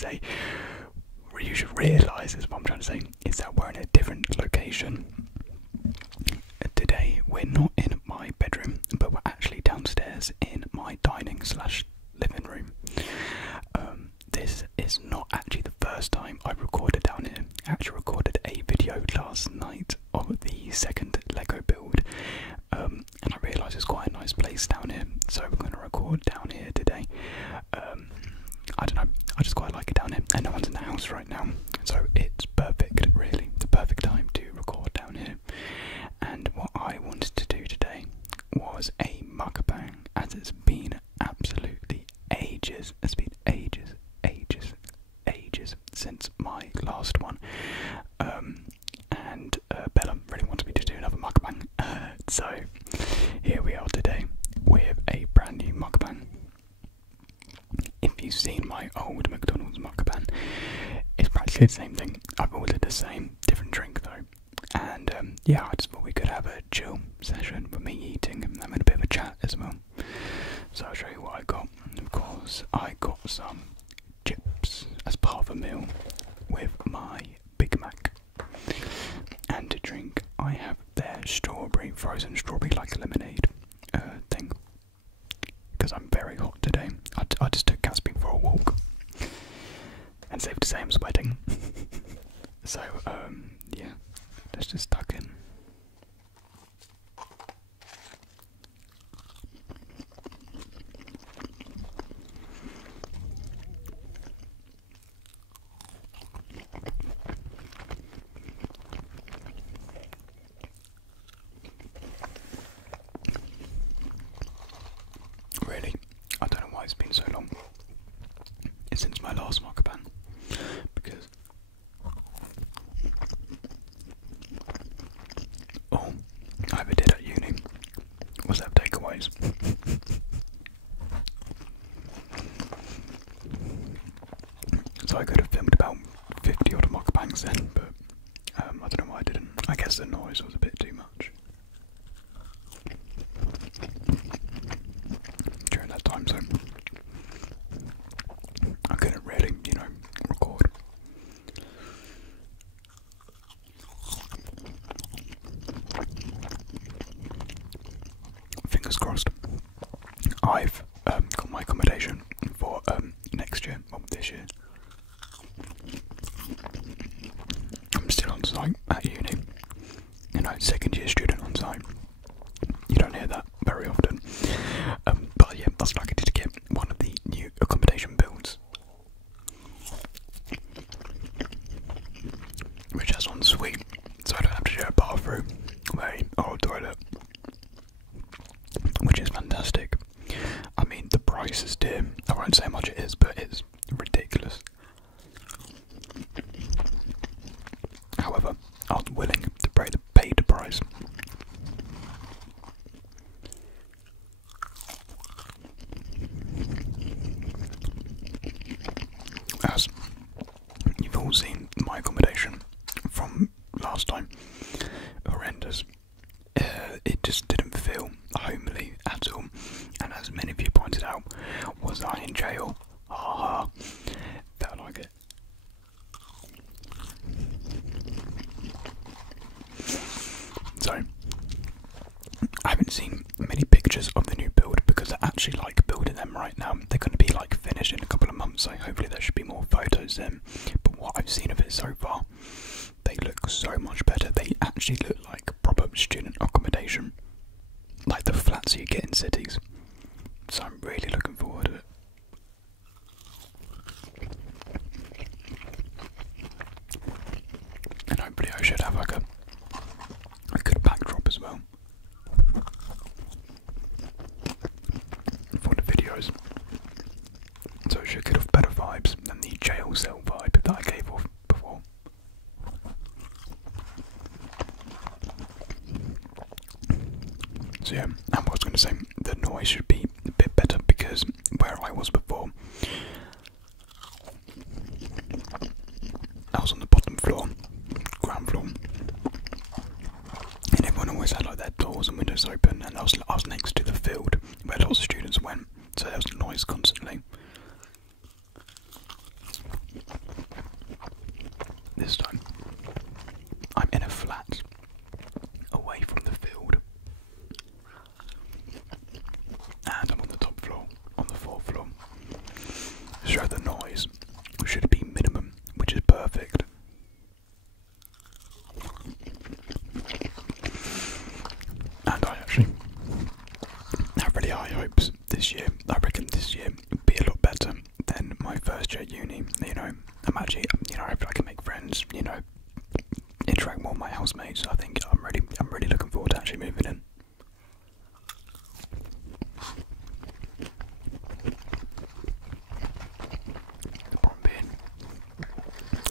say, what you should realise is what I'm trying to say is that we're in a different location. Today we're not in my bedroom, but we're actually downstairs in my dining slash living room. This is not actually the first time I've recorded down here. I actually recorded a video last night of the second Lego build, and I realised it's quite a nice place down here, so we're going to record down here today. I don't know, I just quite like it down here, and no one's in the house right now, so it's perfect, really, the perfect time to record down here. And what I wanted to do today was a mukbang, as it's been absolutely ages. It's been ages since my last one, and Bella really wants me to do another mukbang, so here we are today with a brand new mukbang. If you've seen my old McDonald's mukbang, it's practically the same thing. I've ordered the same, different drink though, and yeah, I just thought we could have a chill session with me eating and having a bit of a chat as well. So I'll show you what I got. Of course, I got some chips as part of a meal with my Big Mac, and to drink I have their frozen strawberry like lemonade thing, because I'm very hot today. I just took Gatsby for a walk, and safe to say I'm sweating. So yeah, let's just tuck in. Really, I don't know why it's been so long since my last mukbang, because all I ever did at uni was have takeaways. So I could have filmed about 50 odd mukbangs then, but I don't know why I didn't. I guess the noise was a bit too much during that time, so I couldn't really, record. Fingers crossed. I've got my accommodation for next year, well, this year. I'm still on site at uni, second year student on site. You don't hear that very often, but yeah, that's lucky to get one of the new accommodation builds, which has en suite, so I don't have to share a bathroom or a toilet, which is fantastic. I mean, the price is dear. I won't say how much it is, but it's ridiculous. However, I'm willing to pay the price. As you've all seen my accommodation from last time, horrendous. It just didn't feel homely at all, and as many of you pointed out, was I in jail? Haha, felt like it. So, I haven't seen many pictures of the new build because they're actually like building them right now. They're going to be like finished in a couple of months, so hopefully there should be more photos then. But what I've seen of it so far, they look so much better. They actually look like proper student accommodation, like the flats you get in cities. So I'm really looking forward to it. And hopefully I should have like a good backdrop as well for the videos, so it should give off better vibes than the jail cell vibe that I gave off before. So yeah, and what I was going to say, the noise should be a bit better because where I was before, I was on the bottom floor, ground floor, and everyone always had like their doors and windows open, and I was next to the field where lots of students went, so there was noise constantly. hopes this year. I reckon this year would be a lot better than my first year at uni. You know, I'm actually, you know, I feel I can make friends. You know, interact more with my housemates. I think I'm really looking forward to actually moving in. The problem being,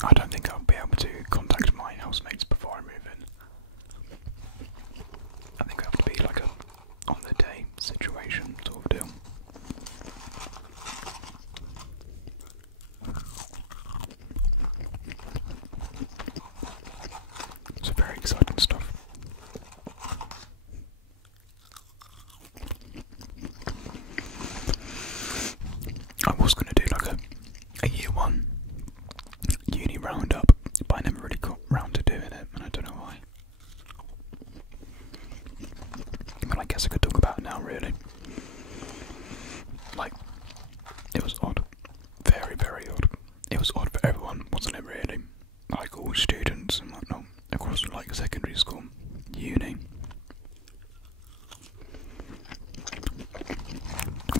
I don't think I'll be able to contact my housemates before I move in. I think I have to be like a on the day situation sort of deal. It's very exciting stuff. I was going to do like a year one uni roundup, but I never really got round to doing it, and I don't know why. Well, I guess I could talk about it now, really. Like, it was odd. Very, very odd. It was odd for everyone, wasn't it, really? Like, all students and whatnot, across, like, secondary school, uni.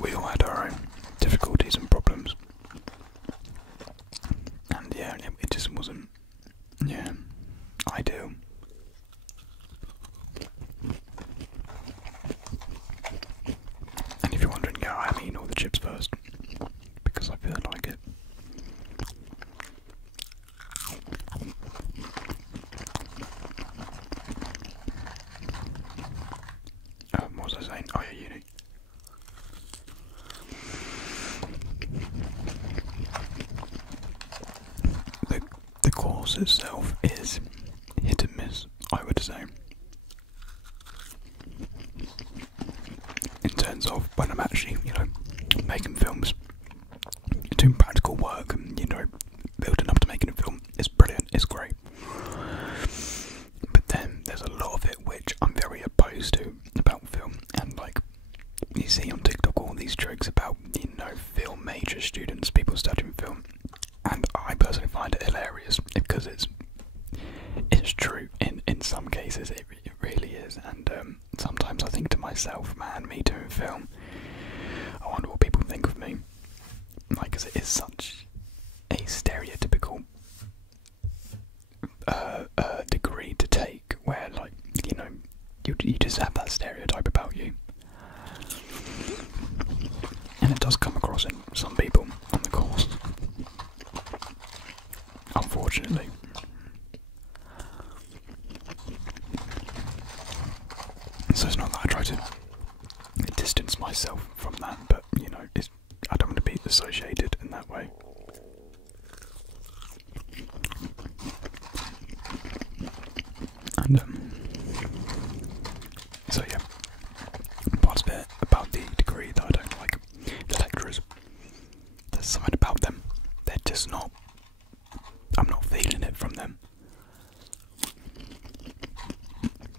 We all had our own difficulties and problems. And, yeah, it just wasn't, yeah, ideal. And if you're wondering, yeah, I'm eating all the chips first, because I feel like it. What was I saying? Oh yeah, uni. The course itself is hit and miss, I would say. In terms of when I'm actually, you know, making films, doing practical work and, you know, building up to making a film, it's brilliant, it's great. But then there's a lot of it which I'm very opposed to about film, and like, you see on TikTok all these jokes about, you know, film major students, people studying film, and I personally find it hilarious because it's true in some cases, it really is, and sometimes I think to myself, man, me doing film, I wonder what people think of me, like, because it is such a stereotypical degree to take, where, like, you know, you just have that stereotype about you, and it does come across in some people on the course, unfortunately. So it's not that I try to distance myself from that, but, you know, I don't want to be associated in that way. And so yeah, parts of it about the degree that I don't like, the lecturers, there's something about them, they're just not, I'm not feeling it from them.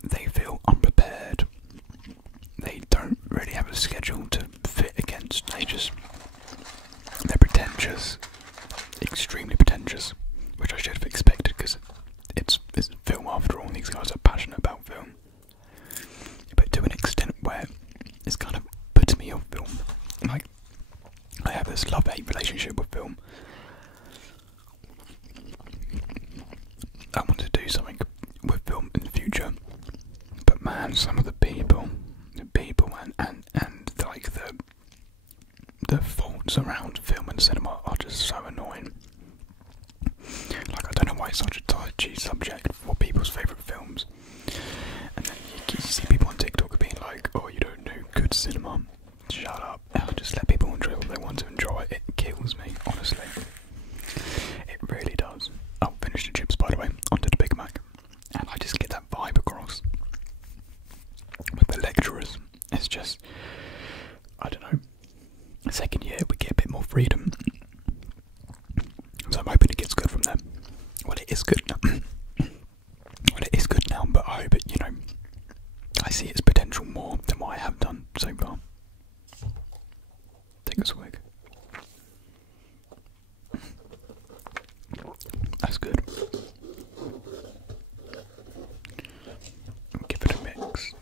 They feel unprepared, they don't really have a schedule to fit against, they're pretentious, extremely pretentious, which I should have expected because it's film after all, and these guys are passionate about film, but to an extent where it's kind of puts me off film. Like, I have this love-hate relationship with film. I want to do something with film in the future, but man, some of the people and like the faults around film and cinema are just so annoying. Like, I don't know why it's such a touchy subject for people's favourite films, and then you see people on TikTok being like, oh, you don't know good cinema, shut up, just let people enjoy what they want to enjoy. It kills me, honestly, it really does. I'll finish the chips, by the way, onto the Big Mac, and I just get that vibe across with the lecturers. It's just, I don't know, second year we get a bit more freedom, so I'm hoping it gets good from them. Well, it is good now. Well, it is good now, but I hope it, you know, I see its potential more than what I have done so far. Take a swig. That's good. Give it a mix.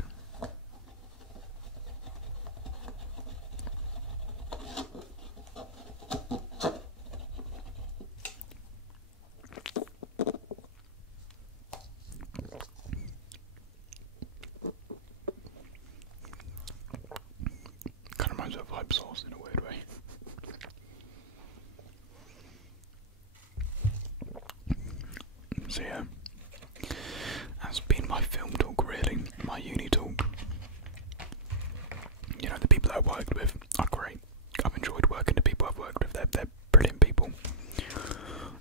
kinds of hype sauce in a weird way. So yeah, that's been my film talk really, my uni talk. You know, the people that I worked with are great. I've enjoyed working with the people I've worked with, they're brilliant people.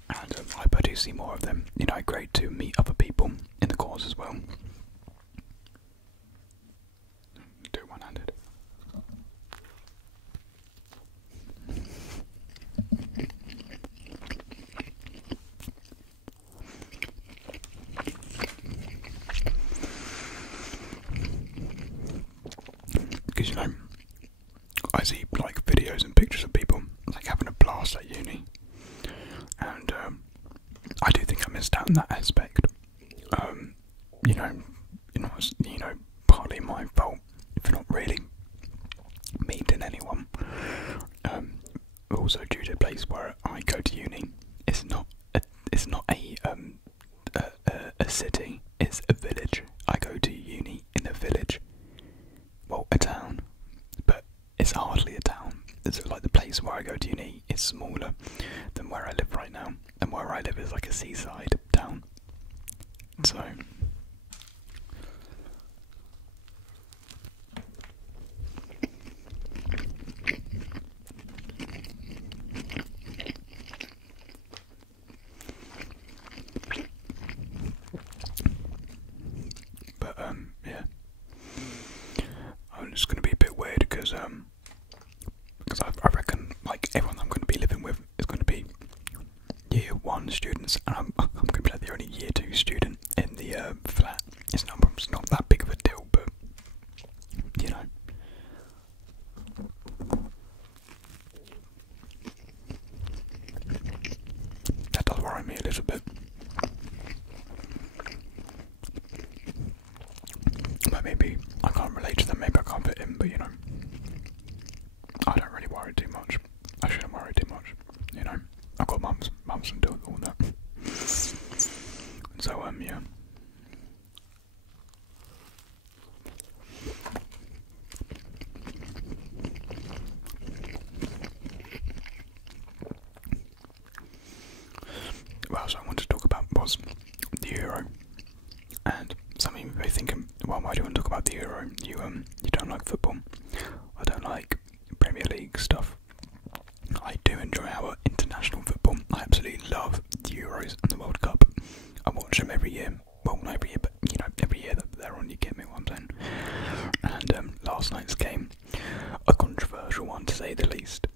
And I hope I do see more of them. You know, great to meet other people in the course as well. Do it one-handed. Because, you know, I see like videos and pictures of people like having a blast at uni, and I do think I missed out on that aspect. You know, partly my fault for not really meeting anyone. Also due to the place where I go to uni, it's not a city, it's a village. I go to uni in a village, well, a town, but it's hardly a town. It's like the place where I go to uni is smaller than where I live right now, and where I live is like a seaside town. So yeah, I'm just gonna be a bit weird because I reckon like everyone I'm gonna be living with is gonna be year 1 students, and I'm gonna be like the only year 2 student in the flat. It's not that big of a deal, but you know. That does worry me a little bit. But maybe I can't relate to them, maybe I can't fit in, but you know, I don't really worry too much. I shouldn't worry too much, you know. I've got mums and do all that. So yeah. Well, so I wanted to talk about was the Euro, and some of you may be thinking, well, why do you want to talk about the Euro? You don't like football. I don't like Premier League stuff. I do enjoy our international football. I absolutely love the Euros and the World Cup. I watch them every year. Well, not every year, but you know, every year that they're on, you get me what I'm saying. And last night's game, a controversial one to say the least.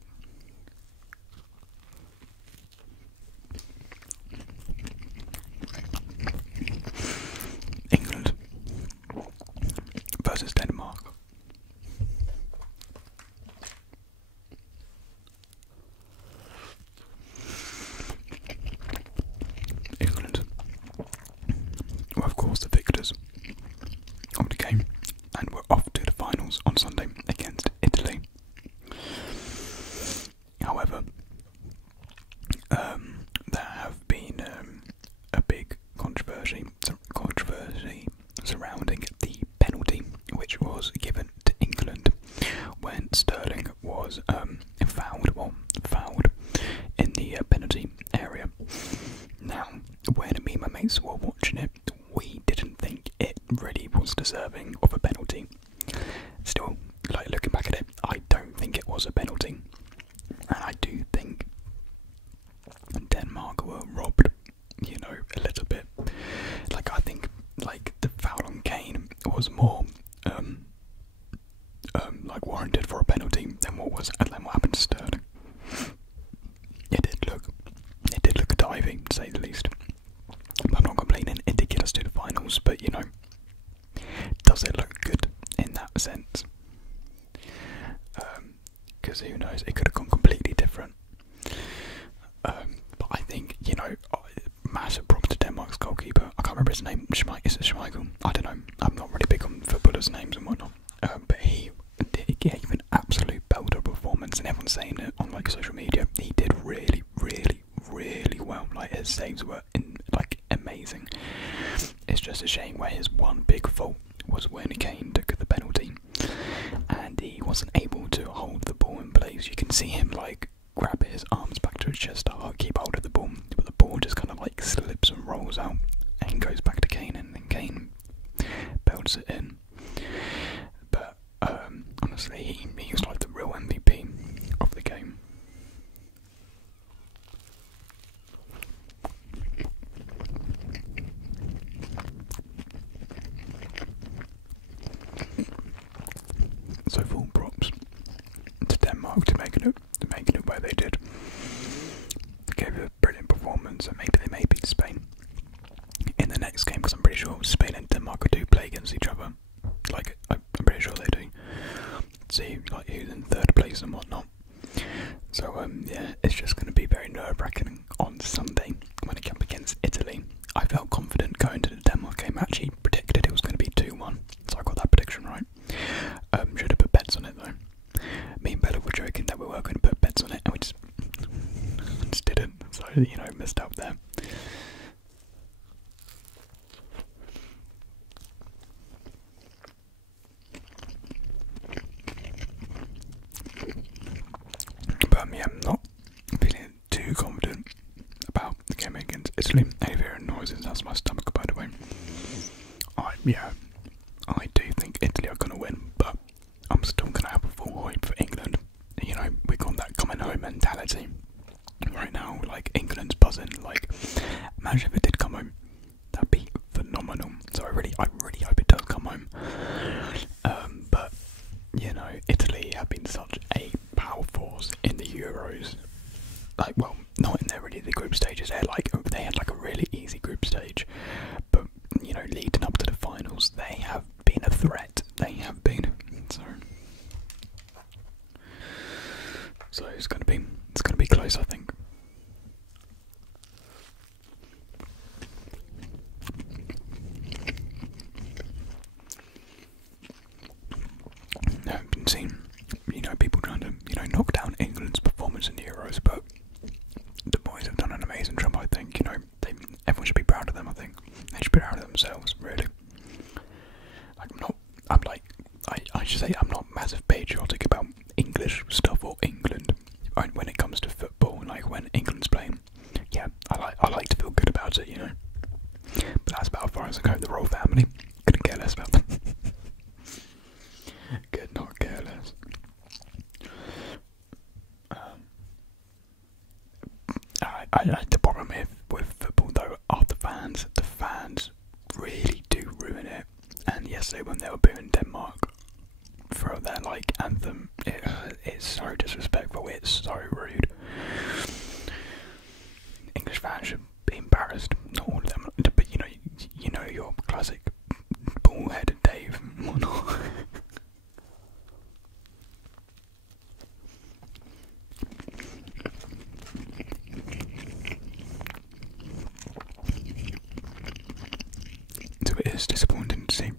England versus Denmark. England were of course the victors of the game and were off to the finals on Sunday against Italy. However, there have been a big controversy surrounding the penalty which was given to England when Sterling was fouled in the penalty area. Now, when me and my mates were watching it, we didn't think it really was deserving of a penalty. Still, like looking back at it, I don't think it was a penalty, and I do think Denmark were robbed, you know, a little bit. Like I think like the foul on Kane was more like warranted for a penalty than what happened to Sterling. It did look diving, to say the least. I'm not complaining, it did get us to the finals, but you know, does it look good in that sense? Because who knows, it could have gone completely different. But I think, you know, massive props to Denmark's goalkeeper. I can't remember his name. Is it Schmeichel? I don't know. I'm not really big on footballers' names and whatnot. But he gave an absolute belter performance, and everyone's saying it on like social media. He did really, really, really well. Like his saves were amazing. It's just a shame where his one big fault was when Kane took the penalty, and he wasn't able to hold because you can see him like grab his arms back to his chest to keep hold of the ball, but the ball just kind of like slips and rolls out and goes back to Kane, and then Kane belts it in. But honestly, he was like the real MVP of the game. So full props to Denmark to making it where they did. They gave a brilliant performance, and maybe they may beat Spain in the next game, because I'm pretty sure Spain and Denmark do play against each other. Like I'm pretty sure they do. See like who's in third place and whatnot. So yeah, it's just going to be very nerve-wracking on Sunday when it comes against Italy. I felt confident going to the Denmark game. I actually predicted it was going to be 2-1, so I got that prediction right. Should have put bets on it though. Me and Bella were joking that we were going to put bets on it, and we just didn't. So you know, missed out there. But yeah, I'm not feeling too confident about the game against Italy. Any hearing noises, that's my stomach, by the way. I do think Italy are going to win, but I'm still going to have a full hype for England. You know, we've got that coming home mentality right now. Like, England's buzzing. Like, imagine if it did come home. That'd be phenomenal. So I really hope it does come home. But you know, Italy have been such a power force in the Euros. Like, well, not in their really the group stages. They had like a really easy group stage, but you know, leading up to the finals, they have been a threat. They have been. So it's gonna be close, I think. I've been seeing, you know, people trying to, you know, knock down England's performance in the Euros, but the boys have done an amazing job. I think, you know, everyone should be proud of them. I think they should be proud of themselves, really. Like, I should say I'm not massive patriotic about English stuff or England. When it comes to football, like when England's playing, yeah, I like to feel good about it, you know. But that's about as far as I go. The royal family, couldn't care less about them. Could not care less. The problem with football though are the fans. The fans really do ruin it. And yesterday when they were booing Denmark for their like anthem, it's so disrespectful. It's so rude. English fans should be embarrassed. Not all of them, but you know your classic ball-headed Dave and whatnot. So it is disappointing to see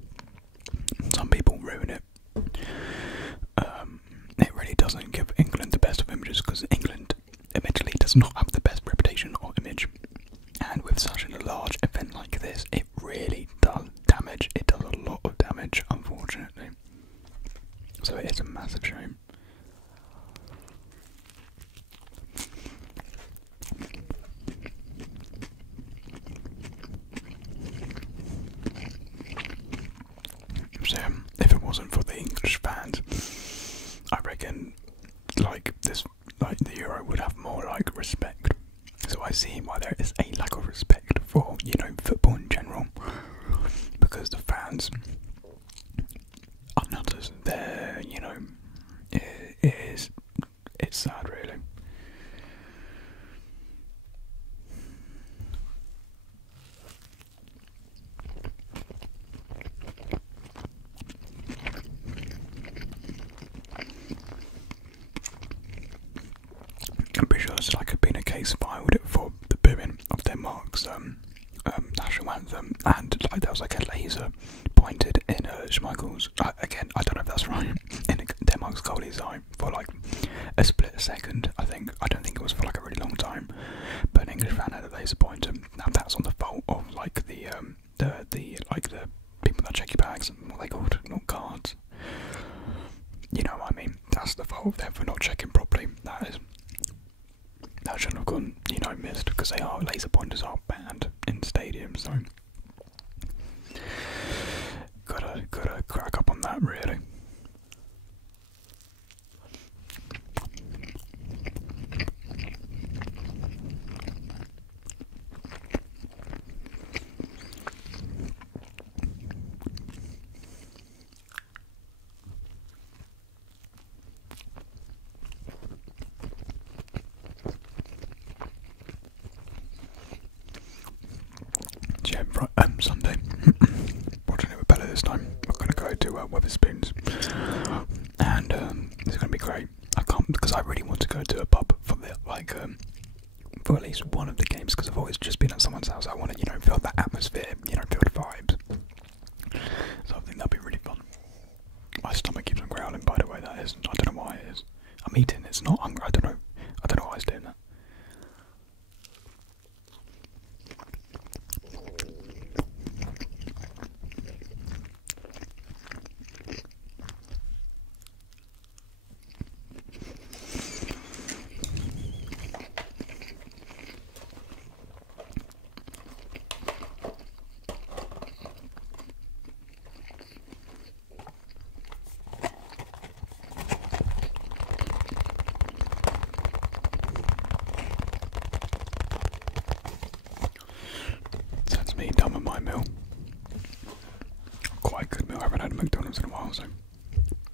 some people ruin it. It really doesn't give England the best of images, because England admittedly does not have the best reputation or image, and with such a large event like this, it really does damage. It does a lot of damage, unfortunately. So it is a massive shame. So if it wasn't for the English fans, I reckon the Euro would have more like respect. So I see why there is a lack of respect for, you know, football in general, because the fans are nutters. They're, you know, it's sad, really. I'm pretty sure it's like been a case filed for the booing of Denmark's national anthem, and like there was like a laser pointed in Schmeichel's, again I don't know if that's right, in Denmark's goalie's eye for like a split second. I don't think it was for like a really long time, but an English fan had a laser pointer. Now that's on the fault of like the people that check your bags and what they called, not guards. You know what I mean? That's the fault of them for not checking properly. yeah, Sunday. Watching it with Bella this time. We're gonna go to Wetherspoons, and it's gonna be great. I can't because I really want to go to a pub for the for at least one of the games because I've always just been at someone's house. I want to feel that atmosphere, feel the vibes. So I think that'd be really fun. My stomach keeps on growling, by the way. That is, I don't know why it is. I'm eating. It's not hungry. I don't know why it's doing that. That's me done with my meal. Quite a good meal. I haven't had McDonald's in a while, so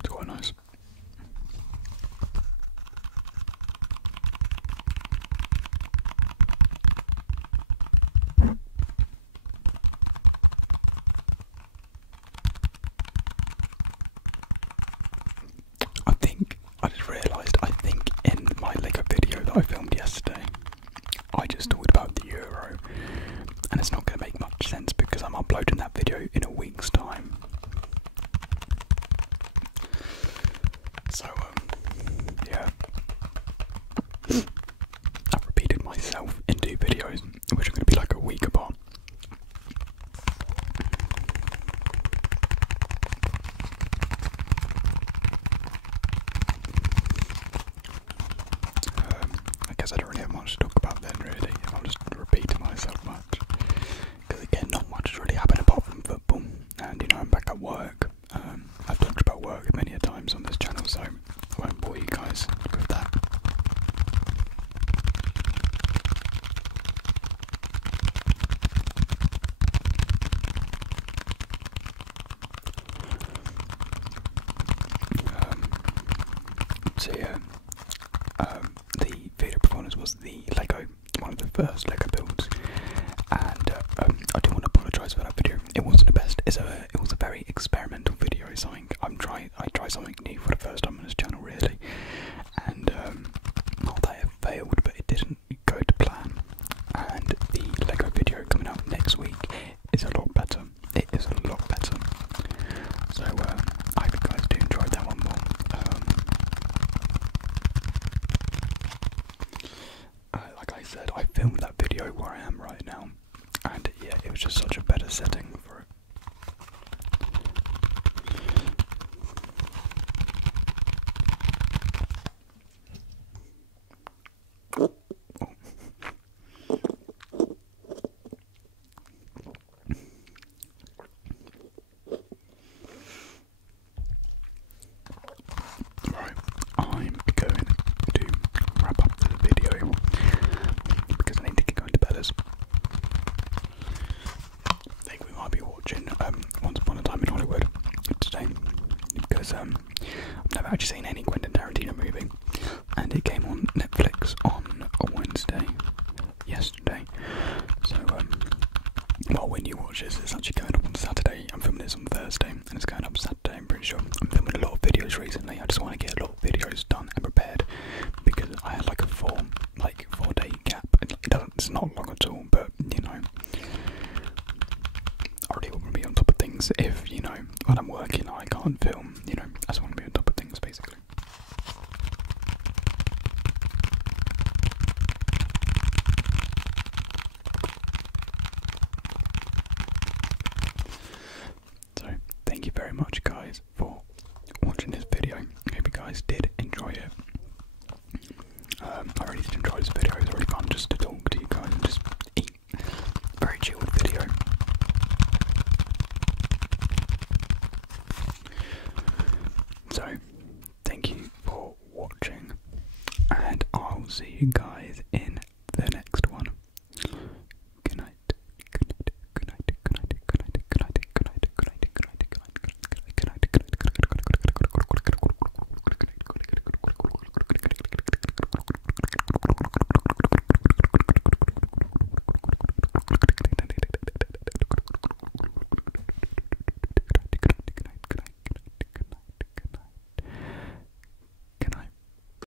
it's quite nice. I think in my Lego video that I filmed yesterday, I just talked about the Euro, and it's not going to make much sense because I'm uploading that video in a week's time. So, yeah. I've repeated myself in 2 videos, which are going to be like a week apart. I guess I don't really have much to talk about then, really, if I'm just repeating myself much. Because again, not much has really happened apart from football, and I'm back at work. I've talked about work many a times on this channel, so I won't bore you guys with that. So yeah, the video performance was the Lego, one of the first Lego builds, and I do want to apologise for that video. It wasn't the best. It was a very experimental video. Something I try something new for the first time on this channel, really, and not that it failed, but it didn't go to plan. And the Lego video coming out next week is a lot better. It is a lot better. So I hope you guys do enjoy that one more. Like I said, I filmed that video where I am right now, and yeah, it was just such a better setting for it. Right, I'm going to wrap up this video because I need to get going to bed. I think we might be watching Once Upon a Time in Hollywood today because I've never actually seen any Quentin Tarantino movie, and it came on Netflix on a Wednesday yesterday. So well, when you watch this, it's actually going up on Saturday. I'm filming this on Thursday, and it's going up Saturday. I'm pretty sure. I'm filming a lot of videos recently. I just want to get a lot of videos done and prepared because I had like a 4-day gap. It's not long at all, but I really want to be on top of things. If when I'm working, I can't film. I just want to be on top of things, basically. So, thank you very much, guys, for watching this video. I hope you guys did enjoy it. I really did enjoy this video. It was really fun just to talk to you guys and just eat. Very chilled video. So, thank you for watching, and I'll see you guys